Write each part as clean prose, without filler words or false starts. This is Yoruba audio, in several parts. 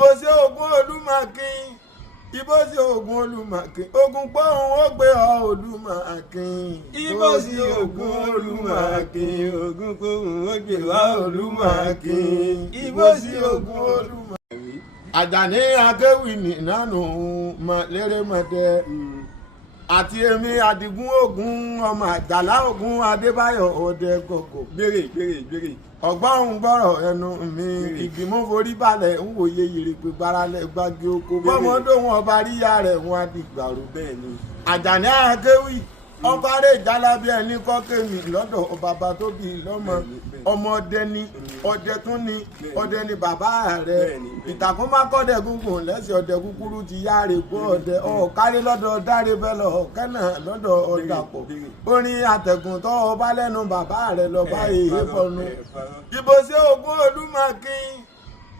ibo sí ogun Olúmọ̀kin ibo sí ogun Olúmọ̀kin ogun pọ́hùn ó gbé ọ Olúmọ̀kin. ibo sí ogun Olúmọ̀kin ogun pọ́hùn ó gbé ọ Olúmọ̀kin. ibo sí ogun Olúmọ̀kin. Àjàní akéwì nínú mọ lérèmọdé àti èmi Àdìgún Ògún ọmọ Àjàlá Ògún Adébáyọ̀ ọdẹ gògò. gbèrè. ọgbọ́n gbọ́rọ̀ ẹnu mi ìgbìmọ̀ forí balẹ̀ ń wòye yèrèpè gbáralẹ̀ gbági oko bọ́mọdé wọn ọba ríya rẹ̀ wọn adìgbàrú. bẹ́ẹ̀ ni Àjàní akéwì ọba rẹ̀ jálá bí ẹni kọ́kẹ́mi lọ́dọ̀ bàbá tó bí lọ́mọ ọmọ ọdẹ ni ọdẹ tún ni ọdẹ ni bàbá rẹ̀ ìtàkùn má kọ́dẹ gúngùn lẹ́sẹ̀ ọdẹ kúkúrú ti yáre gbọ́ ọdẹ ọ̀kárí lọ́dọ̀ dáre bẹ́ẹ̀ lọ kẹ́nà lọ́dọ̀ ọ̀dàpọ̀ orin àtẹ̀gùn tó ọba lẹ́nu bàbá rẹ̀ lọ́ba èyí fọnu. ibo sí ogun Olúmọ̀kin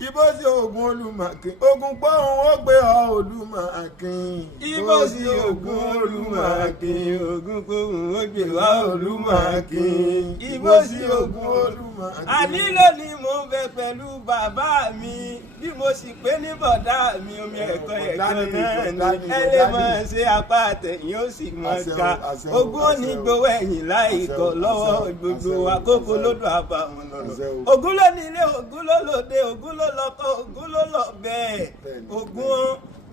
ibo sí ogun Olúmọ̀kin ogun pọ́hùn ó gbé ọ Olúmọ̀kin. ibo sí ogun Olúmọ̀kin ogun pọ́hùn ó gbé ọ Olúmọ̀kin. ibo sí ogun Olúmọ̀kin. àní lónìí mo ń bẹ pẹ̀lú bàbá mi bí mo sì pé ní bọ̀dá mi omi ẹ̀kọ́ náà ni ẹ lè máa ṣe apá àtẹ̀yìn ó sì máa ka ogún onígbowó ẹ̀yìn láìkọ̀ lọ́wọ́ gbogbo àkókò lódò àbàwọ̀n lọ́rọ̀ ogún ló nílé ogún ló lóde ogún ló lọ́kọ ogún ló lọ bẹ́ẹ̀ ogún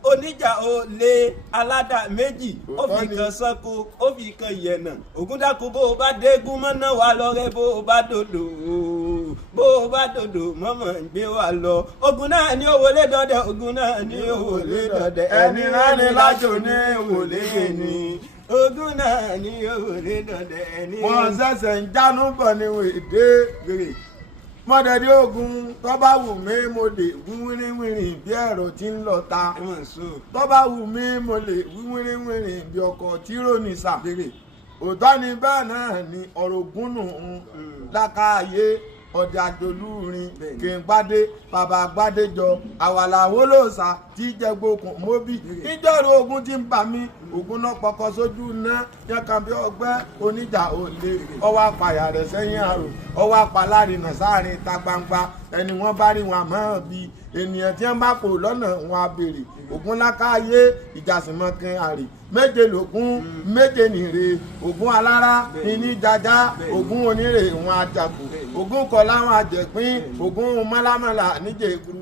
oníjà olè aládà méjì ó fi kan sọ́kò ó fi kan yẹ̀nà ògún dákú bó o bá dégún mọ́nà wà lọ́rẹ́ bó o bá dòdò mọ́mọ́ ń gbé wa lọ ogun náà ní òwòlé dọdẹ ogun náà ní òwòlé dọdẹ ẹni rání lájò ní òwòlé ni ogun náà ní òwòlé dọdẹ ẹni. wọ́n ṣẹ̀ṣẹ̀ ń jánu bọ̀ ní wèdè gbèrè mọ́dẹ̀dẹ́ ogun tó bá wù mí mo lè wí wíríwírin bí ẹ̀rọ tí ń lọ ta tó bá wù mí mo lè wí wíríwírin bí ọkọ̀ tí ròní sà òótọ́ ni bẹ́ẹ̀ náà ni ọ̀rọ̀ ògún nù ń lákàáyé ọjà dolúrin kì í gbádé bàbá gbádé jọ àwàlàwò lòsà tí jẹgbókun móbì níjọ́rò ogun tí ń bà mí ogun náà pọkọ sójú ná yẹn bí ọgbẹ́ oníjà òde ọwọ́ apàyà rẹ̀ sẹ́yìn àrò ọwọ́ apàlárìnà sáàrin ìta gbangba ẹni wọ́n bá rí wọn àmọ́ bí ènìyàn tí wọ́n bá kò lọ́nà wọn á béèrè ogun lákàáyé ìjàsìmọ̀kin àrè méje lògún méje nìre ogun alára ìní jaja ogun onírè wọn àjàkù ogun kọ láwọn àjẹpín ogun mọ́lámọ́lá níjẹ ìkúrú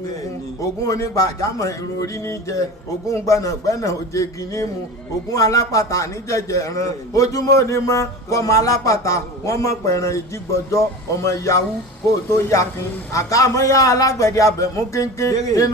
ogun onígbàjámọ̀ irun orí níjẹ ogun gbẹ̀nàgbẹ̀nà òjègì nímu ogun alápàtà níjẹjẹ ẹran ojúmọ́ ni mọ́ kọ́mọ alápàtà wọ́n mọ̀ pẹ̀ràn ìjìgbọ̀jọ́ ọmọ ìyàwó kó tó yakin àkàmọ́yá alágbẹ̀dẹ abẹ̀mú kínkín nínú.